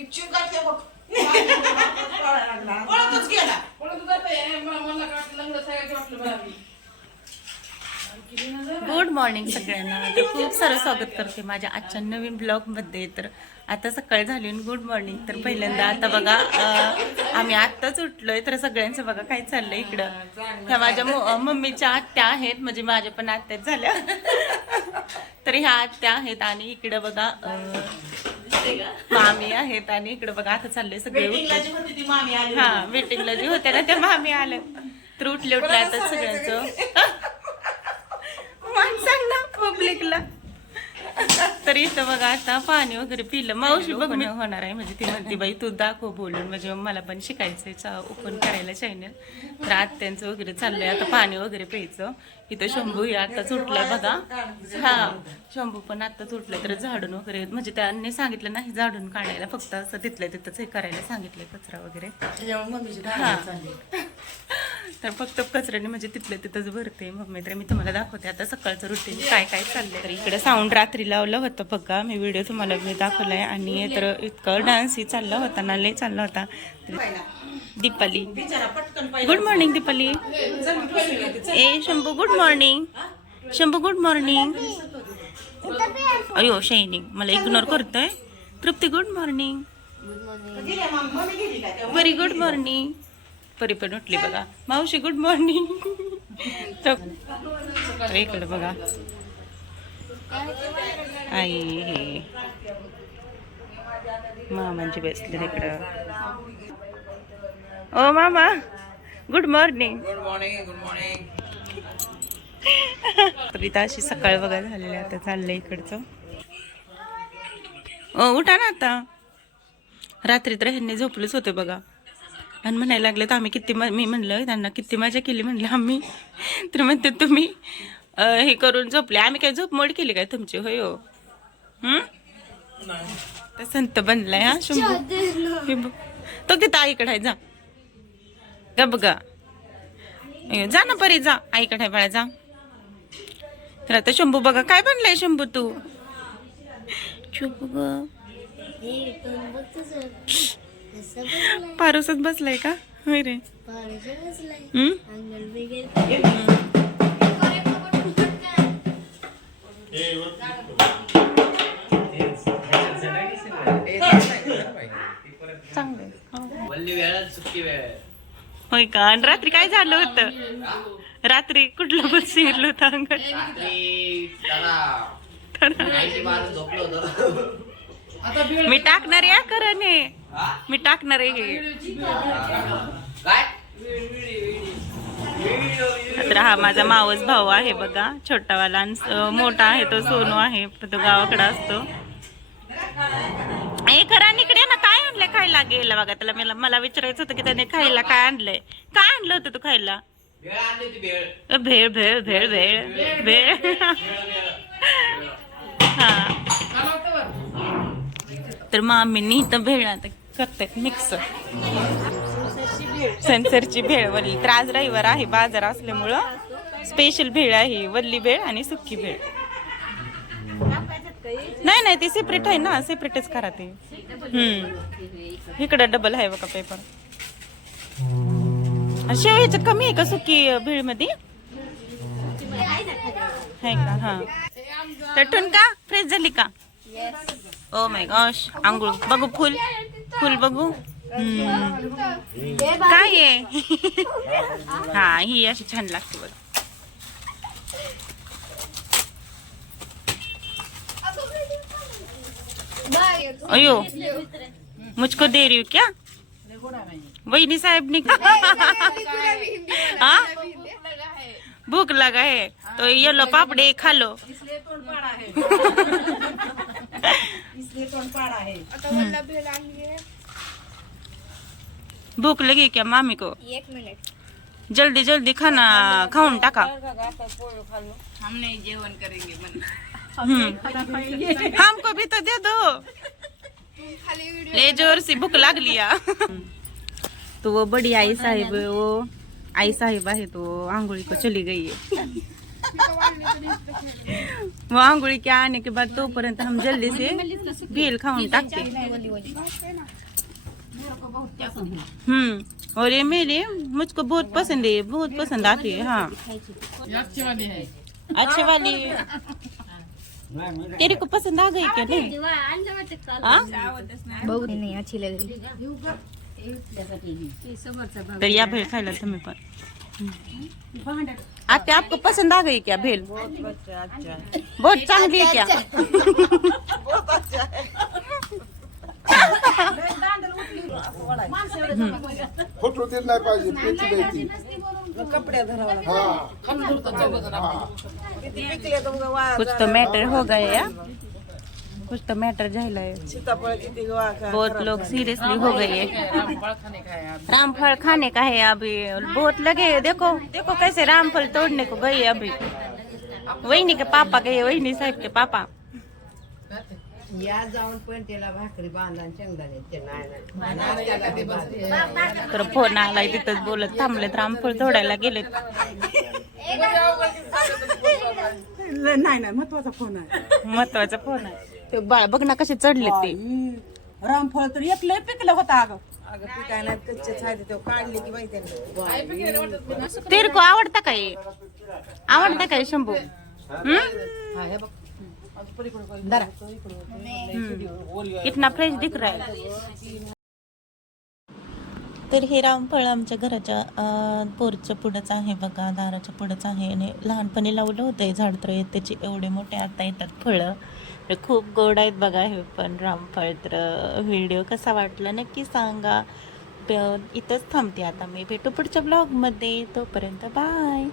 चिंगाटल्या बघ. पळतच गेला. Good morning सगळ्यांना. तर खूप सारं स्वागत करते माझ्या आजच्या नवीन ब्लॉगमध्ये. तर आता सकाळ झाली गुड मॉर्निंग. तर पहिल्यांदा आता बघा आम्ही आत्ताच उठलोय. तर सगळ्यांचं बघा काय चाललंय इकडं. ह्या माझ्या मम्मीच्या आत्या आहेत, म्हणजे माझ्या पण आत्याच झाल्या. तर ह्या आत्या आहेत आणि इकडं बघा मामी आहेत आणि इकडं बघा आता चाललंय सगळे हा मीटिंगला जी होत्या ना त्या मामी आल्या. तर उठले आता सगळ्यांचं सांग ना पब्लिकला. तर इथं बघा आता पाणी वगैरे पिलं. मावशी बघ मी होणार आहे, म्हणजे ती म्हणते बाई तू दाखव बोलून, म्हणजे मला पण शिकायचंय ओपन करायला चॅनल. तर आत्यांचं वगैरे चाललंय आता पाणी वगैरे प्यायचं. इथं शंभू हे आत्ताच उठलाय बघा. हा शंभू पण आत्ताच उठलाय. तर झाडून वगैरे म्हणजे त्यांनी सांगितलं नाही झाडून काढायला, फक्त असं तिथल्या तिथंच हे करायला सांगितलंय कचरा वगैरे. हा तर फक्त कचऱ्याने म्हणजे तिथल्या तिथंच भरते मम्मी. तर मी तुम्हाला दाखवते आता सकाळचं रुटीन काय काय चाललंय. तर इकडे साऊंड रात्री लावलं होतं बघा, मी व्हिडिओ तुम्हाला मी दाखवलाय. आणि तर इतकं डान्सही चालला होता ना, लय चालला होता. Deepali good morning. दीपाली ए Shambhu good morning. Shambhu good morning. अयो शायनिंग मला इग्नोर करतोय. Trupti good morning. Very good morning. Pari पण उठली बघा. मावशी गुड मॉर्निंग. तर इकडे बघा आई हे मामांची बसले तिकडं. ओ मामा good morning. Good morning. Good morning. तर इथं अशी सकाळ बघा झालेली. आता चाललंय इकडचं. ओ उठा ना आता. रात्री तर ह्यांनी झोपलेच होते बघा आणि म्हणायला लागले तर आम्ही किती मी म्हणलं त्यांना किती मजा केली म्हणलं आम्ही. तर म्हणते तुम्ही हे करून झोपले. आम्ही काय झोप मोड केली काय तुमची होय हो. तर संत बनलाय हा शंभू. तो तिथं आईकडे आहे जा ग बघा. जा ना परी जा आईकडे आहे बाळा जा. तर आता शंभू बघा काय बनलाय शंभू तू. शंभू ग पारोसच बसलाय का होय रे. होय का. आणि रात्री काय झालं होतं. रात्री कुठलं बस शिरलं होतं अंगण. मी टाकणार या करणे. मी टाकणार आहे. तर हा माझा मावस भाऊ आहे बघा छोटावाला. मोठा आहे तो सोनू आहे, तो गावाकडे असतो. खरा इकडे ना काय आणलंय खायला गेला बघा. त्याला मला विचारायचं होतं की त्याने खायला काय आणलंय. काय आणलं होतं तू खायला. भेळ भेळ भेळ भेळ भेळ. हा तर मामींनी इथं भेळ आता करतात मिक्स. सेन्सरची भेळ वल्ली. तर आज रविवार आहे बाजार असल्यामुळं स्पेशल भेळ आहे. वल्ली भेळ आणि सुक्की भेळ. नाही नाही ते सेपरेट आहे ना, सेपरेटच करा ते. इकडं डबल आहे बघा पेपर. शेव ह्याच्यात कमी आहे का सुकी भेळ मध्ये आहे का. हा तर ठुणका फ्रेश झाली का. Oh my gosh. आंघोळ बघू फुल फुल बघू काय आहे. हा ही अशी छान लागते बघ. अयो मुझको दे रही हो क्या वहीनी साहब ने. हाँ भूख लगा है तो ये लो पापड़े खा लो. भूख लगी क्या मामी को. 1 मिनट जल्दी जल्दी खाना खाऊन टाका. हमने जेवण करेंगे. हमको भी तो दे दो. ले जोर से भूख लागली या. तो वो बड़ी आई साहिब वो आई साहिब आहे तो आंघोळी को चली गई है. वो आंगुड़ी के आने के बाद तोपर्यंत हम जल्दी से भेल खाऊन टाकते। और ये मेरे मुझको बहुत पसंद है, बहुत पसंद आती है। हाँ अच्छी वाली तेरे को पसंद आ गई क्या? नहीं बहुत नहीं अच्छी लग रही। तर या भेल खायला तुम्ही पण। आते आपको पसंद आ गई क्या भेल? बहुत चांगली है क्या? फोटो देत नाही पाहिजे पेची द्यायची कुछ तो मैटर हो गया या कुछ तो मैटर झाला है। बहुत लोग सीरियसली हो गए हैं। रामफल खाने का है अभी, बहुत लगे। देखो देखो कैसे रामफल तोड़ने को गए अभी। वहिनी के पापा गए, वहिनी साहेब के पापा। या जाऊन पण त्याला भाकरी बांधा शेंगदाण्याचे तर फोन आलाय तिथंच बोलत थांबलेत, रामफळ तोडायला गेलेत। नाही नाही महत्वाचा फोन आहे, महत्वाचा फोन आहे। ते बाळ बघ ना कसे चढले ते। रामफळ तर एक लय पिकलं होतं अगं पिकाय नाही कच्चेच आहे ते काढले की माहिती नाही। तेरे को आवडता का ये? आवडता का शंभू? कितना फ्रेश दिख रहा है। तर हे रामफळ आमच्या घराच्या पोरच्या पुढंच आहे बघा, दाराच्या पुढंच आहे। आणि लहानपणी लावलं होतं हे झाड, तर त्याचे एवढे मोठे आता येतात फळं। खूप गोड आहेत बघा हे पण रामफळ। तर व्हिडिओ कसा वाटला नक्की सांगा। इथंच थांबते आता मी, भेटू पुढच्या ब्लॉगमध्ये। तोपर्यंत बाय।